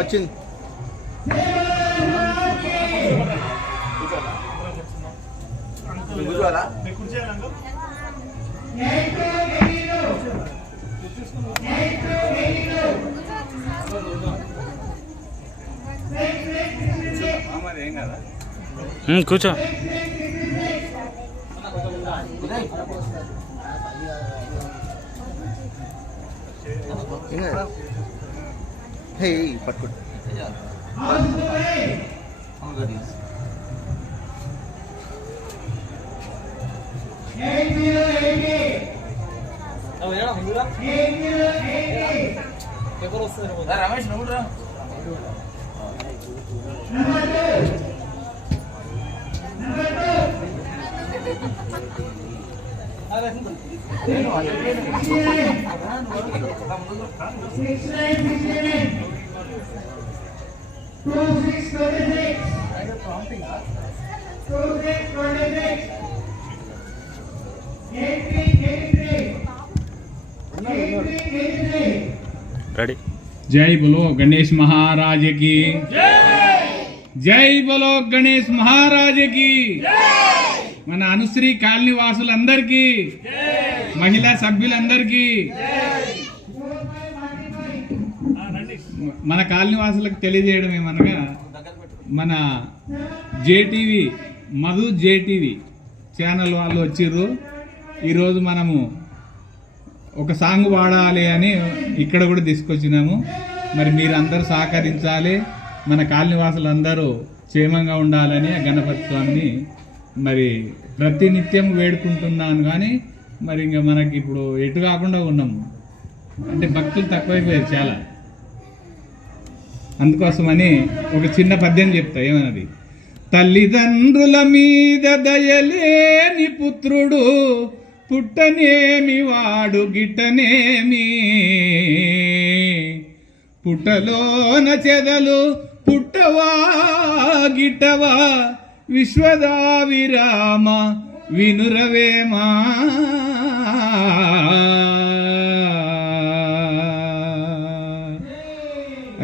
వచ్చింది. కూర్చోవాలా? కూర్చో. పట్టుకుంటా రమేష్ నువ్వు రా. రెడీ. जय बोलो गणेश महाराज की जय बोलो गणेश महाराज की మన అనుశ్రీ కాలనీ వాసులందరికీ మహిళా సభ్యులందరికీ మన కాలనీ వాసులకు తెలియజేయడం ఏమనగా మన జేటీవీ మధు జేటీవీ ఛానల్ వాళ్ళు వచ్చిర్రు. ఈరోజు మనము ఒక సాంగ్ పాడాలి అని ఇక్కడ కూడా తీసుకొచ్చినాము. మరి మీరు అందరూ సహకరించాలి, మన కాలనీ వాసులందరూ క్షేమంగా ఉండాలని ఆ గణపతి స్వామిని మరి ప్రతినిత్యం వేడుకుంటున్నాను. కానీ మరి ఇంకా మనకి ఇప్పుడు ఎటు కాకుండా ఉన్నాము, అంటే భక్తులు తక్కువైపోయారు చాలా. అందుకోసమని ఒక చిన్న పద్యం చెప్తా. ఏమన్నది? తల్లిదండ్రుల మీద దయలేని పుత్రుడు పుట్టనేమి వాడు గిట్టనేమి, పుట్టలోన చెదలు పుట్టవా గిట్టవా విశ్వదావిరామ వినురవేమా.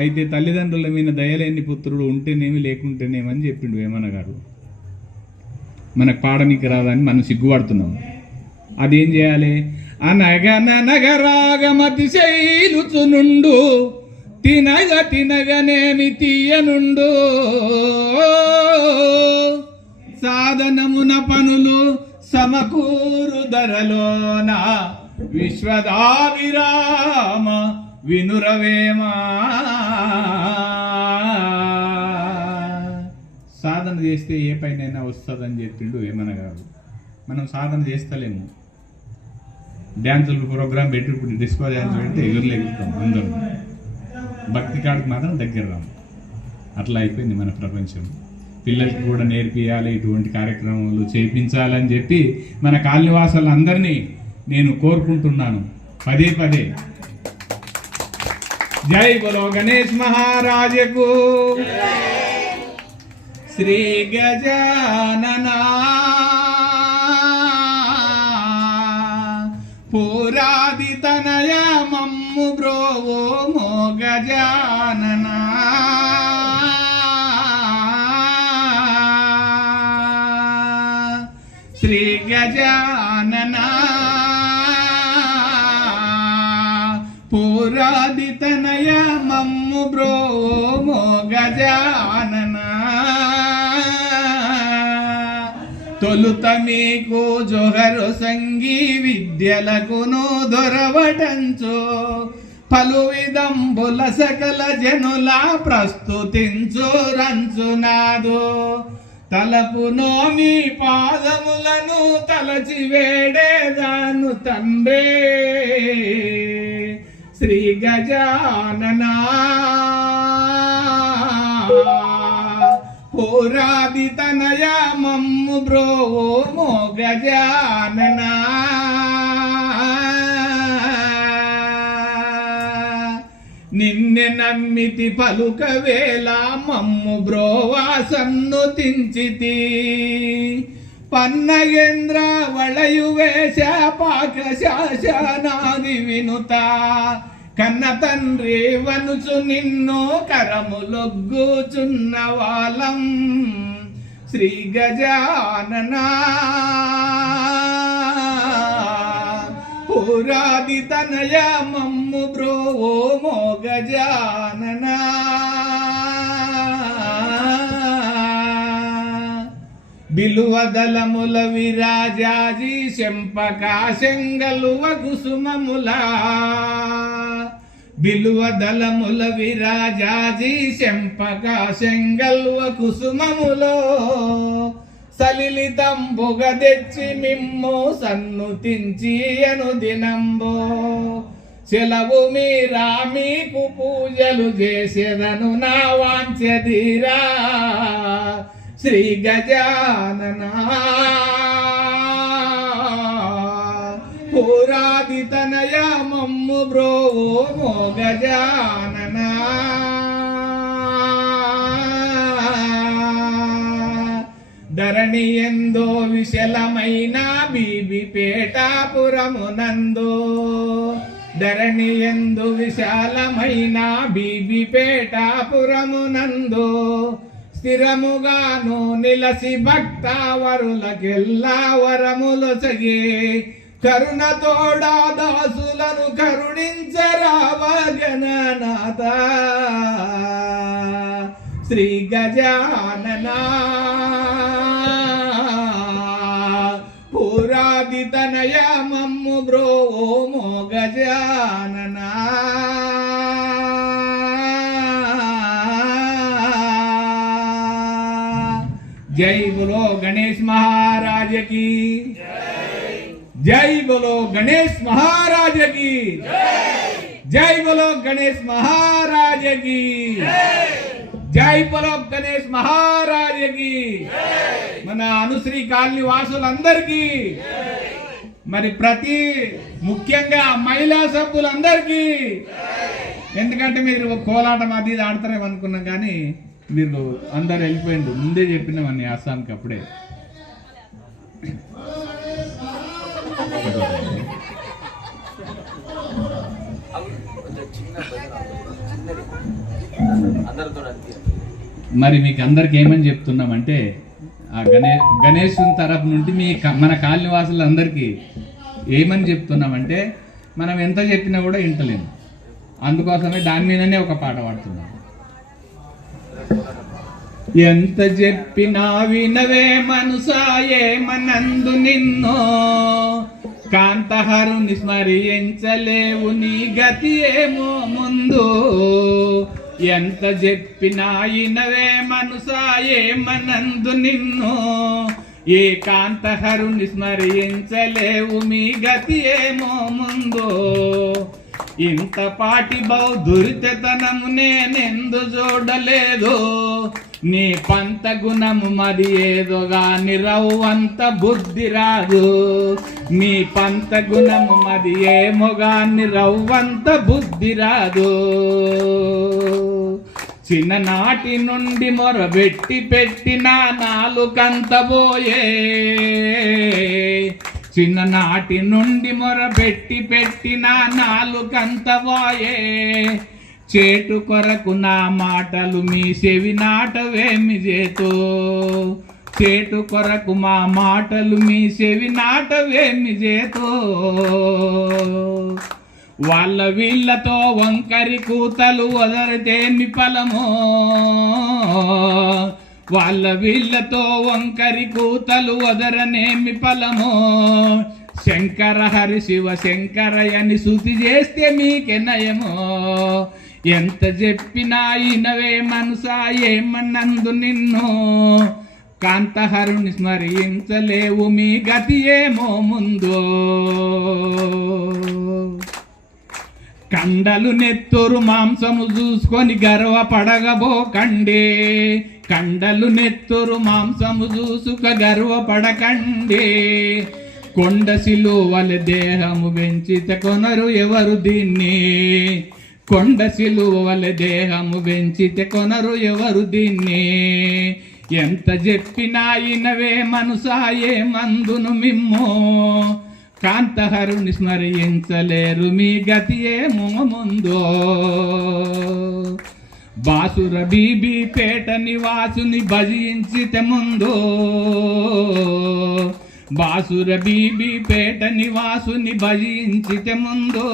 అయితే తల్లిదండ్రుల మీద దయలేని పుత్రుడు ఉంటేనేమి లేకుంటేనేమని చెప్పిండు వేమన గారు. మనకు పాడనికి రాదని మనం సిగ్గుపడుతున్నాం. అదేం చేయాలి? అనగనగరాగమతి శైలుచునుండు తినగ తినగనేమి తీయనుండు, సాధనమున పనులు సమకూరు ధరలోన విశ్వదావిరామ వినురవేమా. సాధన చేస్తే ఏ పైనైనా వస్తుందని చెప్పిండు వేమన గారు. మనం సాధన చేస్తలేము. డ్యాన్సులు ప్రోగ్రామ్ పెట్టి ఇప్పుడు డిస్కో డ్యాన్స్ పెడితే ఎగురులేగుతాం అందరం, భక్తి కాడికి మాత్రం దగ్గర రాము. అట్లా అయిపోయింది మన ప్రపంచం. పిల్లలకి కూడా నేర్పియాలి, ఇటువంటి కార్యక్రమాలు చేయించాలని చెప్పి మన కాలనివాసులందరినీ నేను కోరుకుంటున్నాను పదే పదే. జై బోలో గణేష్ మహారాజకు. శ్రీ గజాననా పూరాది తనయ మమ్ము బ్రోవో మో గజాననా, శ్రీ గజాననా పూరాది తనయ మమ్ము బ్రోవో మో గజాననా. తొలుత మీకు జొహరు సంగీ విద్యలకును దొరవటంచో, పలు విధంబుల సకల జనుల ప్రస్తుతించు రంచునాదు. తలపునో మీ పాదములను తలచి వేడేదాను తండ్రే, శ్రీ గజాననా పూరాది తనయ మమ్ము బ్రోవో మో గజాననా. నిన్నె నమ్మితి పలుకవేళ మమ్ము బ్రోవా సన్నుతించితి, పన్నగేంద్ర వళయు వేశ పాక శాసనాది వినుత, కన్న తండ్రి వనుచు నిన్ను కరములొగ్గుచున్న వాళ్ళం శ్రీ గజాననా పూరాది తనయ మమ్ము బ్రోవో మో గజాననా బిలువదలముల విరాజాజి శంపకా శంగలువ కుసుమములా బిలువదలముల విరాజాజి శంపకా శంగల్వ కుసుమములో సలిలితంబుగ తెచ్చి మిమ్ము సన్నుతించి అనుదినంబో సెలవు మీరా మీకు పూజలు చేసేదను నా వాంఛదీరా శ్రీ గజాననా పూరాది తనయ మమ్ము బ్రోవో మో గజాననా ధరణి ఎందో విశలమైన బీబీపేటాపురమునందో ధరణి ఎందు విశాలమైన బీబీపేటాపురమునందో స్థిరముగాను నిలసి భక్తావరులకెల్లా వరములొసగే కరుణతోడా దాసులను కరుణించరావగణనాథ శ్రీ గజాననా పూరాది తనయ మమ్ము బ్రోవో మో గజాననా जय बोलो गणेश महाराज की जय बोलो गणेश महाराज की जय बोलो गणेश महाराज की जय बोलो गणेश महाराज की మన అనుశ్రీ కాలనీ వాసులందరికీ మరి ప్రతి ముఖ్యంగా మహిళా సభ్యులందరికీ ఎందుకంటే మీరు కోలాటం అది ఆడతారేమో అనుకున్నాం కానీ మీరు అందరు వెళ్ళిపోయిండు ముందే చెప్పినామని ఆసాంకి అప్పుడే మరి మీకు అందరికి ఏమని చెప్తున్నామంటే ఆ గణేశుని తరఫు నుండి మన కాలనివాసులందరికీ ఏమని చెప్తున్నామంటే మనం ఎంత చెప్పినా కూడా వింటలేము అందుకోసమే దాని మీదనే ఒక పాట పాడుతున్నాం ఎంత చెప్పినా వినవే మనసాయే మనందు నిన్నో కాంతహరుని స్మరించలేవు నీ గతి ఏమో ముందు ఎంత చెప్పినా వినవే మనసాయే మనందు నిన్నో ఏ కాంతహరుని స్మరించలేవు మీ గతి ఏమో ముందు ఇంత పాటి బౌద్ధురితనము నేనెందు చూడలేదు నీ పంత గుణము మరి ఏదో గాని రవ్వంత బుద్ధి రాదు నీ పంత గుణము మరి ఏమో గాని రవ్వంత బుద్ధి రాదు చిన్ననాటి నుండి మొరబెట్టి పెట్టిన నాలుకంత పోయే చిన్ననాటి నుండి మొరబెట్టి పెట్టిన నాలుకంత పోయే చేటు కొరకు నా మాటలు మీ చెవి నాటవేమి చేతో చేటు కొరకు మా మాటలు మీ చెవి నాటవేమి చేతో వాళ్ళ వీళ్ళతో వంకరి కూతలు వదరితేమి ఫలమో వాళ్ళ వీళ్ళతో వంకరి కూతలు వదరనేమి ఫలమో శంకర హరి శివ శంకరయని శృతి చేస్తే మీకే నయమో ఎంత చెప్పినా ఇనవే మనసా ఏమన్నందు నిన్ను కాంతహరుని స్మరించలేవు మీ గతి ఏమో ముందో కండలు నెత్తురు మాంసము చూసుకొని గర్వపడగబోకండి కండలు నెత్తురు మాంసము చూసుక గర్వపడకండి కొండ సిలువల దేహము పెంచితే కొనరు ఎవరు దీన్ని కొండ సిలువల దేహము పెంచితే కొనరు ఎవరు దీన్ని ఎంత చెప్పినా ఇనవే మనసాయే మందును మిమ్మో కాంతహరుని స్మరించలేరు మీ గతి ఏమో ముందో బాసుర బీబీ పేట నివాసుని భజించితే ముందో బాసుర బీబీ పేట నివాసుని భజించితే ముందో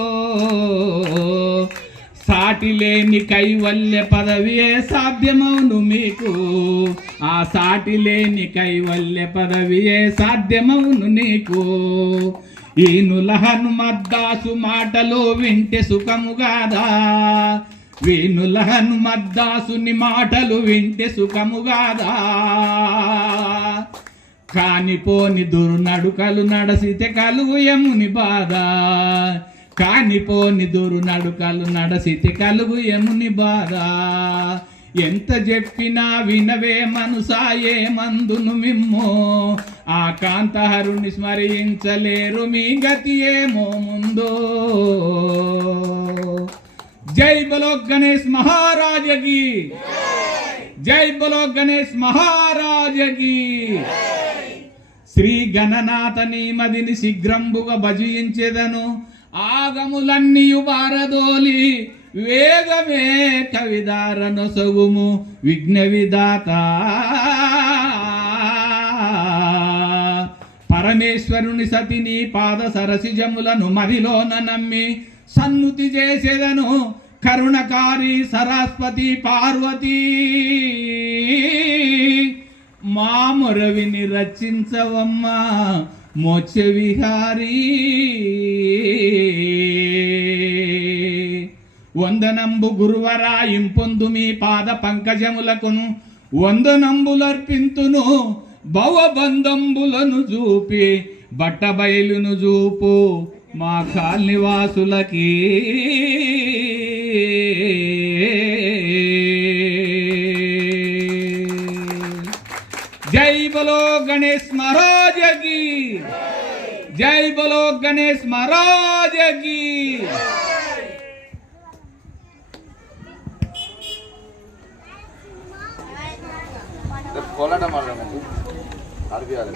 సాటి లేని కైవల్య పదవియే సాధ్యమవును మీకు ఆ సాటి లేని కైవల్య పదవియే సాధ్యమవును నీకు ఈనుల హనుమద్దాసు మాటలు వింటే సుఖముగాదా వీనుల హనుమద్దాసుని మాటలు వింటే సుఖముగాదా కానిపోని దుర్నడుకలు నడసితే కలుగు యముని బాధ కానిపోని దుర్నడుకలు నడసితే కలుగు యముని బాధ ఎంత చెప్పినా వినవే మనసాయే మందును మిమ్మో ఆ కాంతహరుని స్మరించలేరు మీ గతి ఏమో ముందో జై బలో గణేష్ మహారాజ్ की జై బలో గణేష్ మహారాజ్ की శ్రీ గణనాథని మదిని శీఘ్రంబుగా భజించెదను ఆగములన్నీయు బారదోలి వేగమే కవిదారను సగుము విఘ్న విధాత పరమేశ్వరుని సతిని పాద సరసిజములను మదిలోన నమ్మి సన్నుతి చేసేదను కరుణకారి సరస్వతి పార్వతీ మామురవిని రచించవమ్మా మోక్ష విహారీ వందనంబు గురువరా ఇంపొందు మీ పాద పంకజములకును వందనంబులర్పింతును భవబంధంబులను చూపి బట్టబయలును చూపు మా కాలనివాసులకి జై బలో గణేష్ మహారాజ్ की జై బలో గణేష్ మహారాజ్ की కోలాట మాట్లాడండి ఆడిపియాలి